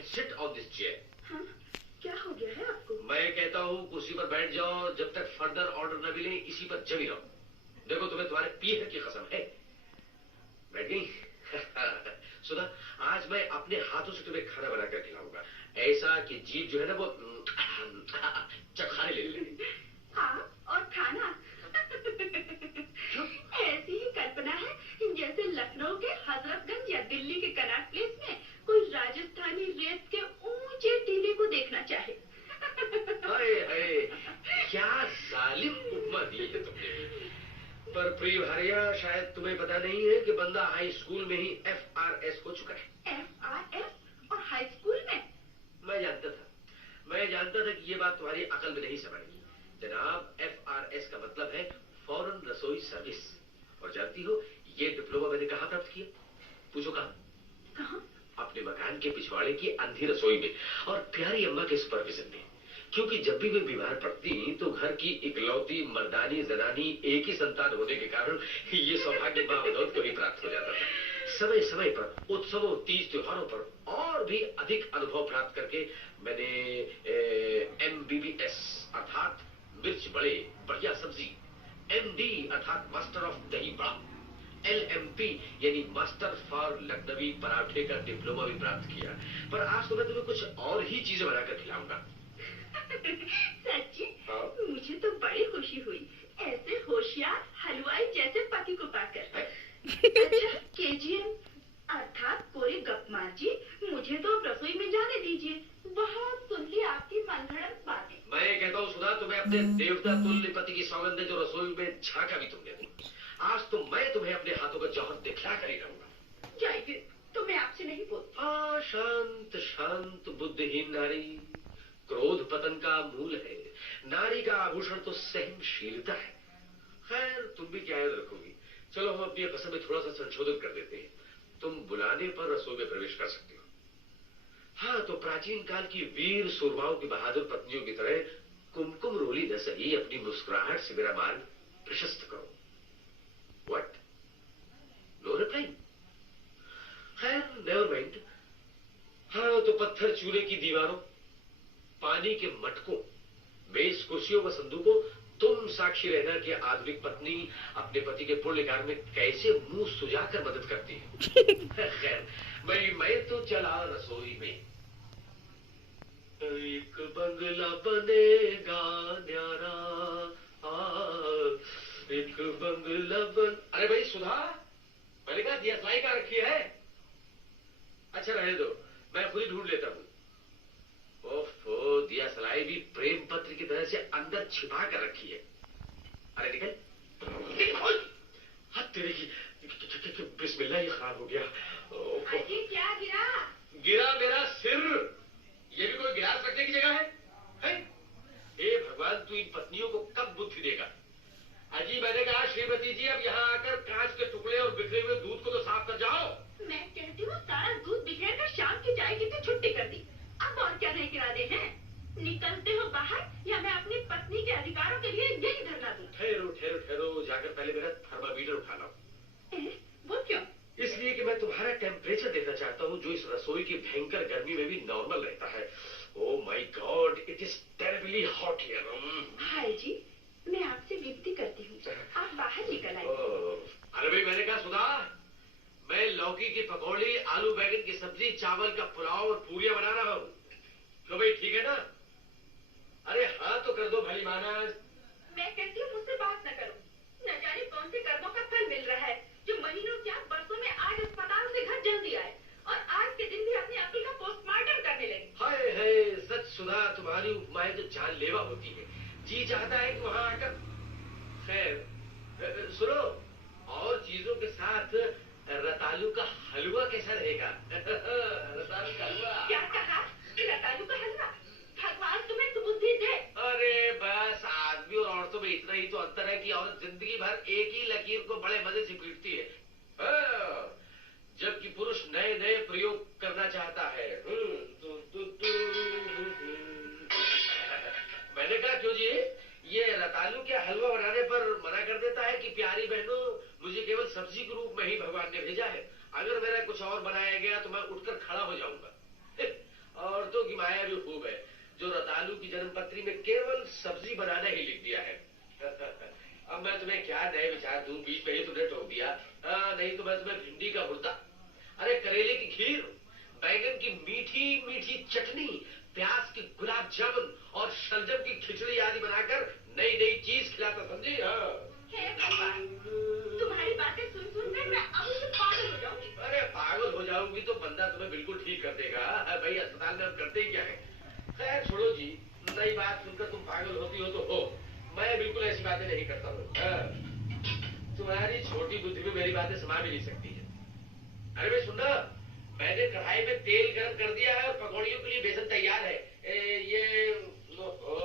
and sit on this chair. हाँ? क्या हो गया है आपको? मैं कहता हूँ कुर्सी पर बैठ जाओ, जब तक फर्दर ऑर्डर न मिले इसी पर जमी रहो। देखो तुम्हें तुम्हारे पीहर की कसम है। बैठ गई? सुना, आज मैं अपने हाथों से तुम्हें खाना बनाकर खिलाऊंगा, ऐसा कि जीभ जो है ना वो चखाने ले ले। हाँ, और खाना ऐसी ही कल्पना है जैसे लखनऊ के हजरतगंज या दिल्ली के कनॉट प्लेस में कोई राजस्थानी रेत के ऊंचे टीले को देखना चाहे। हाय हाय, क्या जालिम उपमा दी है तुमने। पर प्रिय भारिया, शायद तुम्हें पता नहीं है कि बंदा हाई स्कूल में ही FRS हो चुका है। FRS और हाई स्कूल में? मैं जानता था कि ये बात तुम्हारी अकल में नहीं समाएगी। जनाब, FRS का मतलब है फॉरेन रसोई सर्विस। और जानती हो ये डिप्लोमा मैंने कहाँ प्राप्त किया? पूछो कहाँ? अपने मकान के पिछवाड़े की अंधी रसोई में और प्यारी अम्मा के सुपरविजन में। क्योंकि जब भी वे बीमार पड़ती तो घर की इकलौती मर्दानी जनानी एक ही संतान होने के कारण ये सौभाग्य बावजूद को ही प्राप्त हो जाता था। समय समय पर उत्सवों, तीज त्योहारों पर और भी अधिक अनुभव प्राप्त करके मैंने MBBS अर्थात मिर्च बड़े बढ़िया सब्जी, MD अर्थात मास्टर ऑफ दही बड़ा, LMP यानी मास्टर फॉर लखनवी पराठे का डिप्लोमा भी प्राप्त किया। पर आज तो मैं तुम्हें कुछ और ही चीजें बनाकर खिलाऊंगा। सच्ची? हाँ? मुझे तो बड़ी खुशी हुई ऐसे होशियार हलवाई जैसे पति को पाकर। अच्छा, KGM अर्थात कोई गपमार जी, मुझे तो रसोई में जाने दीजिए। बहुत सुन ली आपकी मनगढ़ंत बातें। मैं कहता हूँ सुधा, तुम्हें अपने देवता तुल्य पति की सौगंध है जो रसोई में झांका भी तुमने दी। आज तो मैं तुम्हें अपने हाथों का जौहर दिखला कर ही रहूंगा। जाइए, तो मैं आपसे नहीं बोलती। शांत शांत बुद्धिहीन नारी क्रोध पतन का मूल है। नारी का आभूषण तो सहनशीलता है। खैर, तुम भी क्या याद रखोगी। चलो हम अपनी कसम में थोड़ा सा संशोधन कर देते हैं। तुम बुलाने पर रसोई में प्रवेश कर सकते हो। हाँ, तो प्राचीन काल की वीर सूरमाओं की बहादुर पत्नियों की तरह कुमकुम रोली न सही अपनी मुस्कुराहट से मेरा मार्ग प्रशस्त करो। व्हाट? No reply? खैर, नेवर माइंड। हाँ, तो पत्थर चूल्हे की दीवारों, पानी के मटकों, मेज कुर्सियों व संदूकों, तुम साक्षी रहना कि आधुनिक पत्नी अपने पति के पुण्य कार्य में कैसे मुंह सुजाकर मदद करती है। खैर, मैं तो चला रसोई में। एक बंगला बनेगा न्यारा, एक बंगला बन। अरे भाई सुधा, मैंने कहा दिया सलाई का रखी है। अच्छा रहने दो, मैं खुद ही ढूंढ लेता हूँ। ओफो, दिया सलाई भी प्रेम पत्र की तरह से अंदर छिपा कर रखी है। अरे निकल। हाथ तेरे की बिस्मिल्लाह, ये खराब हो गया। अजी, क्या गिरा? गिरा मेरा सिर। ये भी कोई गिलास रखने की जगह है? हे भगवान, तू इन पत्नियों को कब बुद्धि देगा? अजी, मैंने कहा श्रीमती जी, अब यहाँ आकर कांच के टुकड़े और बिखरे हुए दूध को तो साफ कर जाओ। मैं कहती हूँ सारा दूध बिखेर कर शाम की चाय की छुट्टी कर दी। अब और क्या नहीं गिराने हैं? निकलते हो बाहर या मैं अपनी पत्नी के अधिकारों के लिए यही धरना दूं? ठहरो ठहरो ठहरो, जाकर पहले मेरा थर्मामीटर उठा लाओ। वो क्यों? इसलिए कि मैं तुम्हारा टेम्परेचर देखना चाहता हूँ, जो इस रसोई की भयंकर गर्मी में भी नॉर्मल रहता है। Oh my god, it is terribly hot here. Hi जी, मैं आपसे विनती करती हूँ, आप बाहर निकल आइए। अरे भाई, मैंने कहा सुधा, मैं लौकी की पकौड़ी, आलू बैगन की सब्जी, चावल का पुलाव और पूरियां बना रहा हूँ। तो भाई ठीक है ना? अरे हाँ तो कर दो भली मानस। मैं कहती हूँ मुझसे बात न करो। न जाने कौन से कर्मों का फल मिल रहा है जो महीनों क्या बरसों में आज अस्पताल से घर जल्दी आए और आज के दिन भी अपनी अकल का पोस्टमार्टम करने लगे। हाय हाय, सच सुधा, तुम्हारी उपमाएं तो जानलेवा होती है। जी चाहता है कि वहाँ आकर। खैर सुनो, और चीजों के साथ रतालू का हलवा कैसा रहेगा? रतालू का हलवा। क्या कहा? रतालू का हलवा? भगवान तुम्हें सुबुद्धि दे। अरे बस, आदमी और औरतों में इतना ही तो अंतर है कि औरत जिंदगी भर एक ही लकीर को बड़े मजे से पीटती है, जबकि पुरुष नए नए प्रयोग करना चाहता है। मैंने कहा क्यों जी, ये रतालू के हलवा बनाने पर मना कर देता है कि प्यारी बहनों, मुझे केवल सब्जी के रूप में ही भगवान ने भेजा है। अगर मेरा कुछ और बनाया गया तो मैं उठकर खड़ा हो जाऊंगा। की जन्मपत्री में केवल सब्जी बनाना ही लिख दिया है। अब मैं तुम्हें क्या नए विचार दूं, बीच में ही तुमने टोक दिया। नहीं तो मैं तुम्हें भिंडी का भुर्ता, अरे करेले की खीर, बैंगन की मीठी मीठी चटनी, प्याज की गुलाब जामुन और शलजम की खिचड़ी आदि बनाकर नई नई चीज खिलाता, समझी? हे भगवान, तुम्हारी बातें सुन सुनकर मैं अब से पागल हो जाऊंगी। अरे पागल हो जाऊंगी तो बंदा तुम्हें बिल्कुल ठीक कर देगा। भाई अस्पताल में हम करते ही क्या है। खैर छोड़ो जी, नई बात सुनकर तुम पागल होती हो तो हो, मैं बिल्कुल ऐसी बातें नहीं करता हूँ। तुम्हारी छोटी बुद्धि में मेरी बातें समा भी नहीं सकती है। अरे भाई सुनना, मैंने कढ़ाई में तेल गर्म कर दिया है और पकौड़ियों के लिए बेसन तैयार है। ये